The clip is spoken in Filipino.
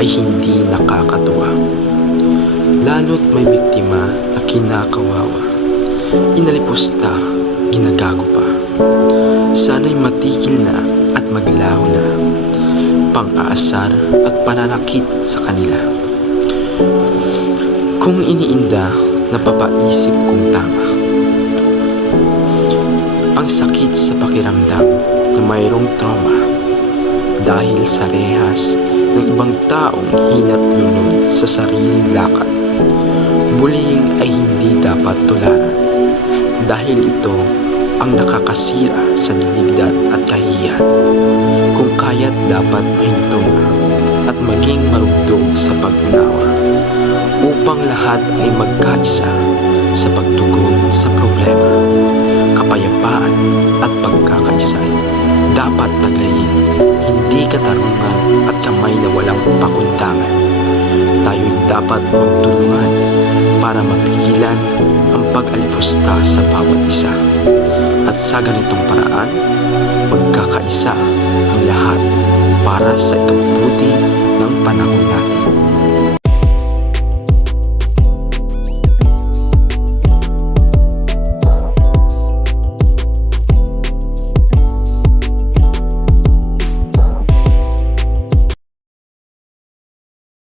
ay hindi nakakatuwa. Lalo't may biktima na kinakawawa, inalipusta, ginagago pa. Sana'y matigil na at maglaho na pang-aasar at pananakit sa kanila. Kung iniinda, napapaisip kung tama. Ang sakit sa pakiramdam na mayroong trauma dahil sa rehas ng ibang taong hinat lunod sa sariling lakad. Bullying ay hindi dapat tularan dahil ito ang nakakasira sa dignidad at kahihiyan. Kung kaya't dapat mahinto at maging marugdong sa pag-unawa upang lahat ay magkaisa sa pagtugon sa problema. Kapayapaan at pagkakaisa dapat taglayin, hindi katarungan at kamay na walang pakundangan. Tayo'y dapat magtulungan para mapigilan ang pag-alipusta sa bawat isa. At sa ganitong paraan, magkakaisa ang lahat para sa ikabubuti ng panahon natin.